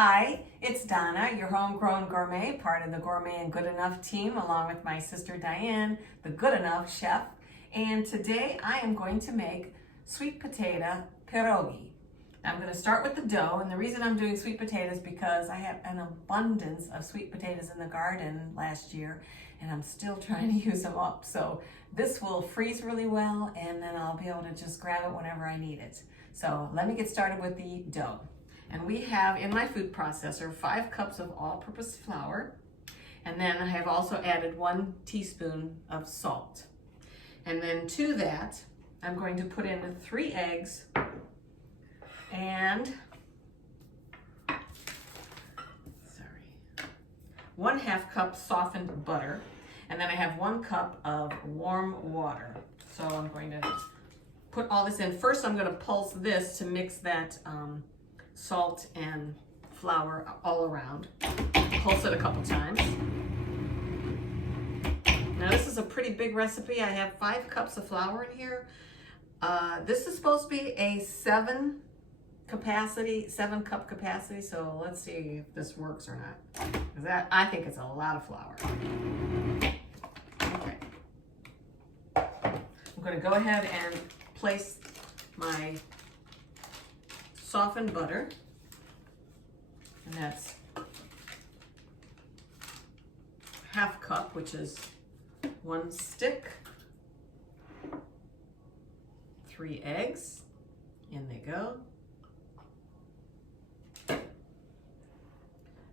Hi, it's Donna, your homegrown gourmet, part of the Gourmet and Good Enough team, along with my sister Diane, the Good Enough chef. And today I am going to make sweet potato pierogi. Now I'm going to start with the dough, and the reason I'm doing sweet potatoes is because I had an abundance of sweet potatoes in the garden last year, and I'm still trying to use them up. So this will freeze really well, and then I'll be able to just grab it whenever I need it. So let me get started with the dough. And we have in my food processor 5 cups of all-purpose flour, and then I have also added 1 teaspoon of salt. And then to that, I'm going to put in 3 eggs and 1/2 cup softened butter, and then I have 1 cup of warm water. So I'm going to put all this in. First, I'm going to pulse this to mix that salt and flour all around. Pulse it a couple times. Now this is a pretty big recipe. I have 5 cups of flour in here. This is supposed to be a 7 cup capacity. So let's see if this works or not. Because I think it's a lot of flour. Okay. I'm going to go ahead and place my softened butter, and that's 1/2 cup, which is 1 stick. 3 eggs, in they go,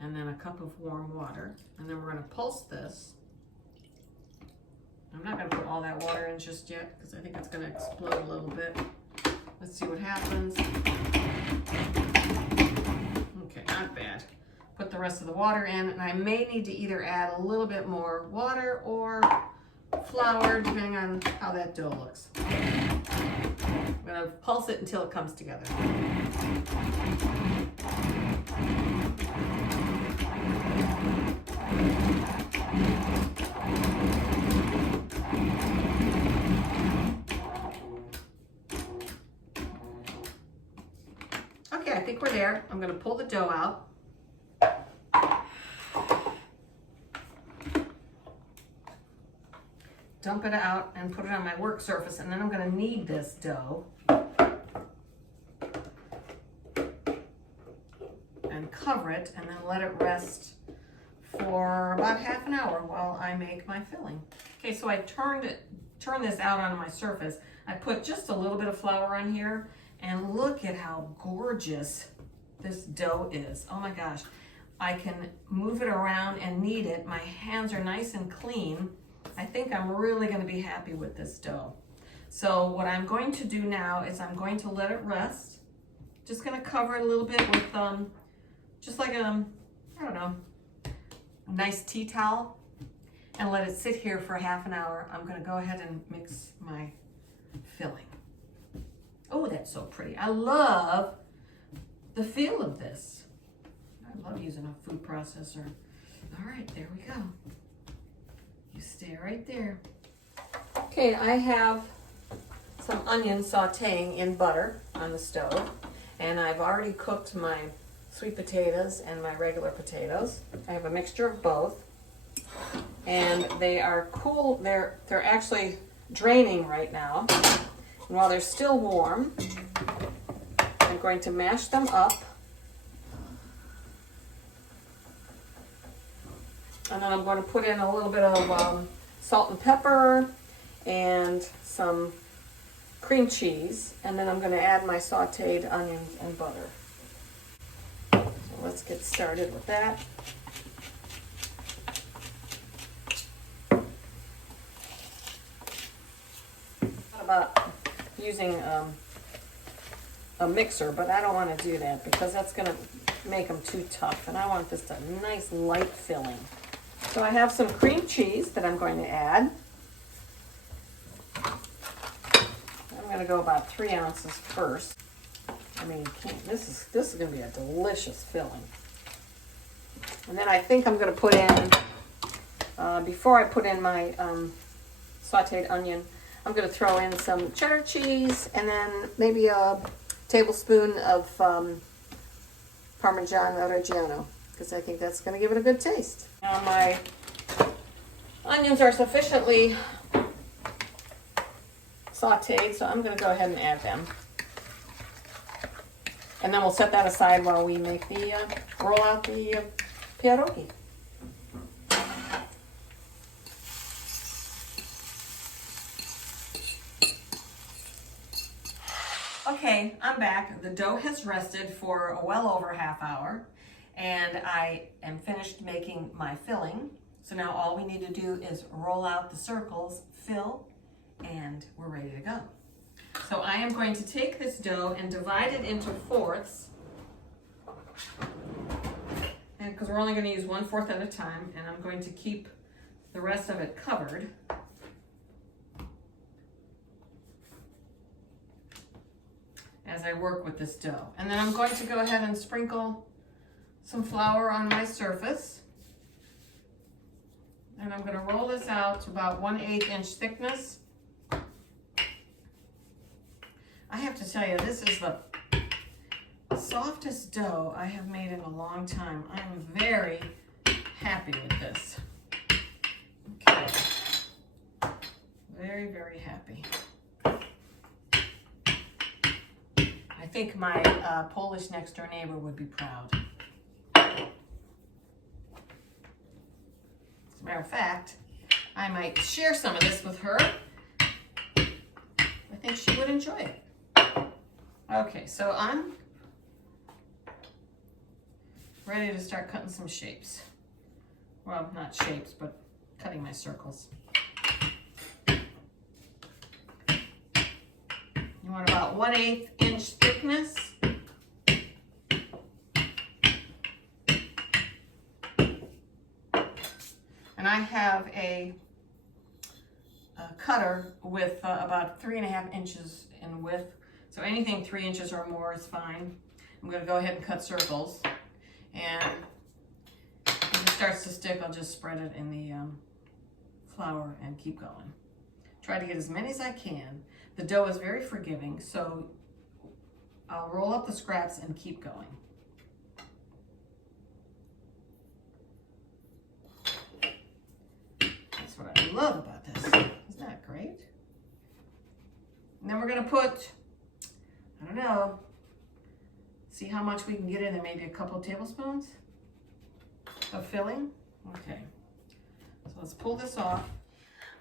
and then 1 cup of warm water, and then we're going to pulse this. I'm not going to put all that water in just yet because I think it's going to explode a little bit. Let's see what happens. Okay, not bad. Put the rest of the water in, and I may need to either add a little bit more water or flour, depending on how that dough looks. I'm going to pulse it until it comes together. Okay, I think we're there. I'm going to pull the dough out. Dump it out and put it on my work surface, and then I'm going to knead this dough and cover it, and then let it rest for about ½ an hour while I make my filling. Okay, so I turned this out onto my surface. I put just a little bit of flour on here, and look at how gorgeous this dough is. Oh my gosh. I can move it around and knead it. My hands are nice and clean. I think I'm really going to be happy with this dough. So what I'm going to do now is I'm going to let it rest. Just going to cover it a little bit with just like I don't know, a nice tea towel, and let it sit here for ½ an hour. I'm going to go ahead and mix my filling. Oh, that's so pretty. I love the feel of this. I love using a food processor. All right, there we go. You stay right there. Okay, I have some onions sauteing in butter on the stove, and I've already cooked my sweet potatoes and my regular potatoes. I have a mixture of both, and they are cool. They're actually draining right now, and while they're still warm, I'm going to mash them up, and then I'm going to put in a little bit of salt and pepper and some cream cheese, and then I'm going to add my sauteed onions and butter. So let's get started with that. What about using a mixer, but I don't want to do that because that's going to make them too tough, and I want just a nice light filling. So I have some cream cheese that I'm going to add. I'm going to go about 3 ounces first. I mean, this is going to be a delicious filling. And then I think I'm going to put in, before I put in my sauteed onion, I'm going to throw in some cheddar cheese, and then maybe a tablespoon of Parmesan Reggiano, because I think that's going to give it a good taste. Now my onions are sufficiently sauteed, so I'm going to go ahead and add them. And then we'll set that aside while we make the, roll out the pierogi. Okay, I'm back. The dough has rested for well over a half hour, and I am finished making my filling. So now all we need to do is roll out the circles, fill, and we're ready to go. So I am going to take this dough and divide it into fourths, and because we're only going to use 1/4 at a time, and I'm going to keep the rest of it covered. As I work with this dough. And then I'm going to go ahead and sprinkle some flour on my surface. And I'm going to roll this out to about 1/8 inch thickness. I have to tell you, this is the softest dough I have made in a long time. I'm very happy with this. Okay. Very, very happy. I think my Polish next door neighbor would be proud. As a matter of fact, I might share some of this with her. I think she would enjoy it. Okay, so I'm ready to start cutting some shapes. Well, not shapes, but cutting my circles. You want about 1/8 inch thickness. And I have a cutter with about 3.5 inches in width. So anything 3 inches or more is fine. I'm going to go ahead and cut circles. And if it starts to stick, I'll just spread it in the flour and keep going. Try to get as many as I can. The dough is very forgiving, so I'll roll up the scraps and keep going. That's what I love about this. Isn't that great? And then we're going to put, I don't know, see how much we can get in there, maybe a couple tablespoons of filling. Okay, so let's pull this off.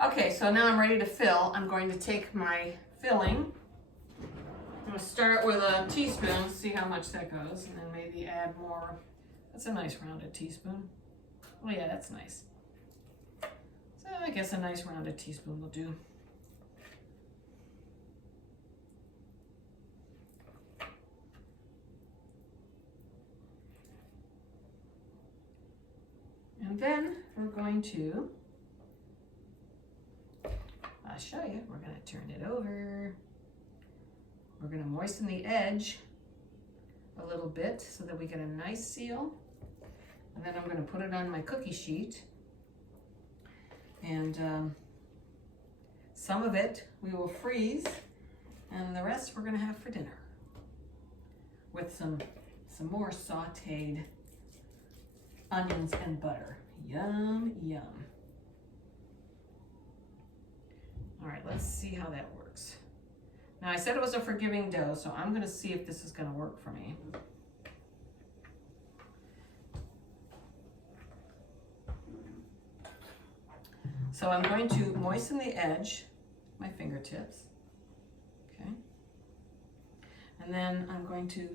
Okay, so now I'm ready to fill. I'm going to take my filling. I'm going to start with a teaspoon, see how much that goes, and then maybe add more. That's a nice rounded teaspoon. Oh yeah, that's nice. So I guess a nice rounded teaspoon will do. And then we're going to, I'll show you, we're going to turn it over. We're going to moisten the edge a little bit so that we get a nice seal. And then I'm going to put it on my cookie sheet. And some of it we will freeze, and the rest we're going to have for dinner with some more sauteed onions and butter. Yum, yum. All right, let's see how that works. Now I said it was a forgiving dough, so I'm going to see if this is going to work for me. So I'm going to moisten the edge, my fingertips, okay? And then I'm going to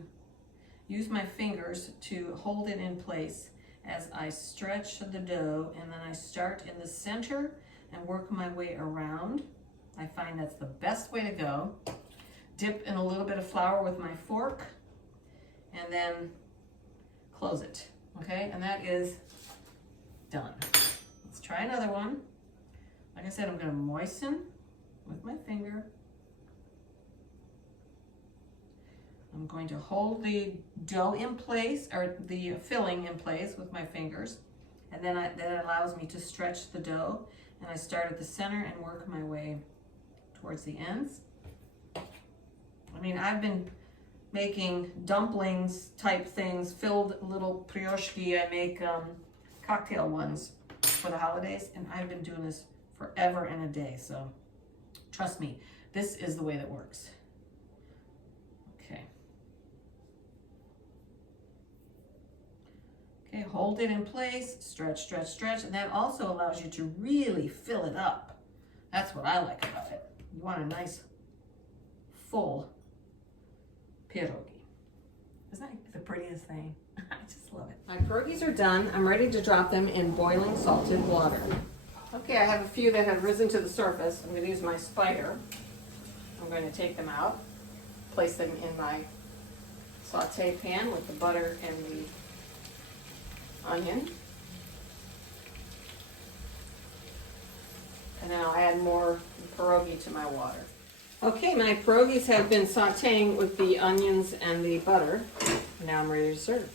use my fingers to hold it in place as I stretch the dough, and then I start in the center and work my way around. I find that's the best way to go. Dip in a little bit of flour with my fork, and then close it, okay? And that is done. Let's try another one. Like I said, I'm going to moisten with my finger. I'm going to hold the dough in place, or the filling in place with my fingers, and then that allows me to stretch the dough, and I start at the center and work my way towards the ends. I mean, I've been making dumplings type things, filled little pierogi. I make cocktail ones for the holidays, and I've been doing this forever and a day, so trust me, this is the way that works. Okay. Okay, hold it in place, stretch, stretch, stretch, and that also allows you to really fill it up. That's what I like about it. You want a nice, full pierogi. Isn't that the prettiest thing? I just love it. My pierogis are done. I'm ready to drop them in boiling salted water. Okay, I have a few that have risen to the surface. I'm going to use my spider. I'm going to take them out, place them in my saute pan with the butter and the onion. And then I'll add more pierogi to my water. Okay, my pierogis have been sauteing with the onions and the butter. Now I'm ready to serve.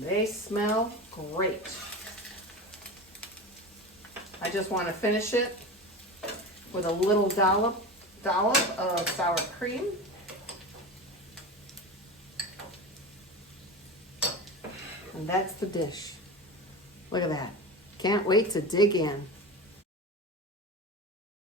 They smell great. I just want to finish it with a little dollop of sour cream. And that's the dish. Look at that. Can't wait to dig in.